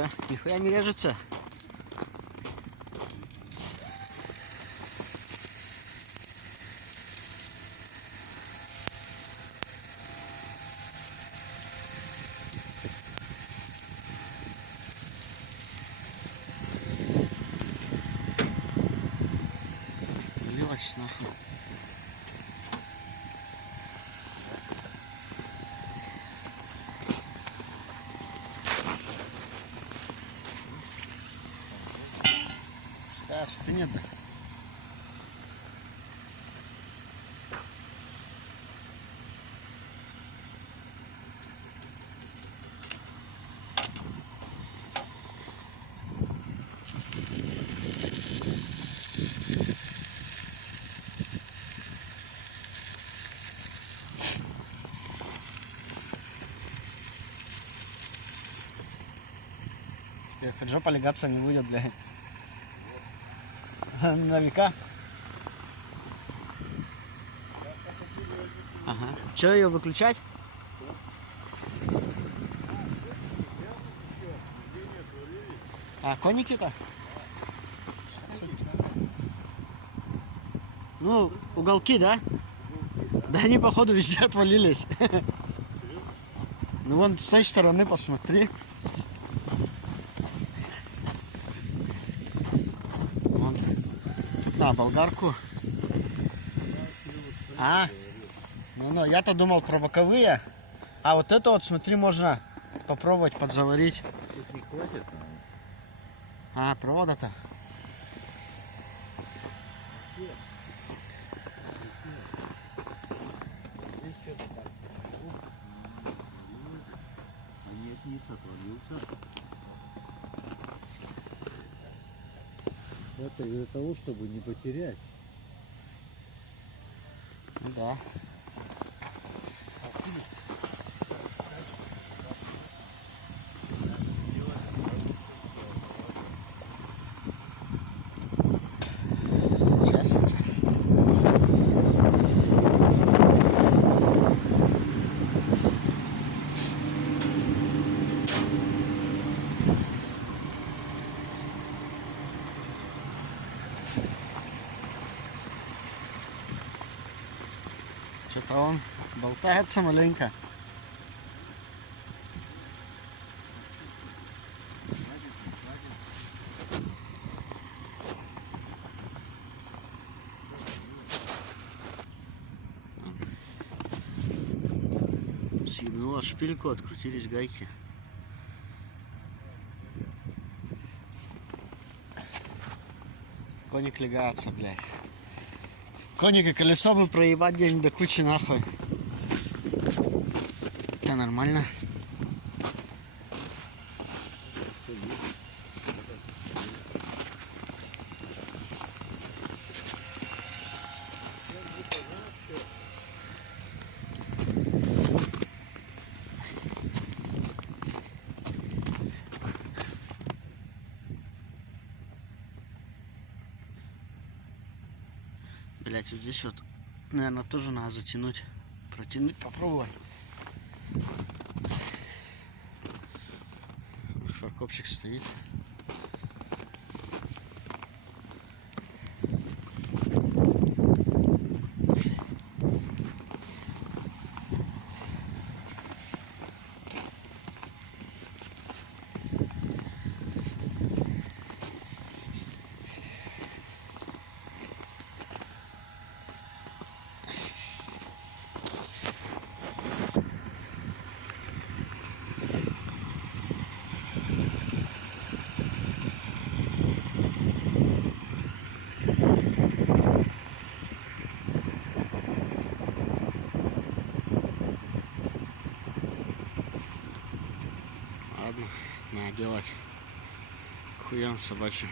Все, нихуя не режется. Вылилось нахуй. Да, стынет, да. Хоть жопа легаться не будет, блядь. На века. Ага. Че, ее выключать? А, коники-то? Ну, уголки, да? Да они, походу, везде отвалились. Ну, вон с той стороны посмотри. Вон. Тут на болгарку. А? Ну, я-то думал про боковые. А вот это вот, смотри, можно попробовать подзаварить. Тут не хватит. А, провода-то. А нет, низ отвалился. Это из-за того, чтобы не потерять. Ну да. Сейчас это. Что-то он болтается маленько. Съебнула шпильку, открутились гайки. Коник легается, блядь. Коник и колесо бы проебать день до кучи нахуй. Это нормально. Блять, вот здесь вот, наверное, тоже надо затянуть, протянуть, попробовать. Фаркопчик стоит. Ладно, надо делать. Хуям собачьим.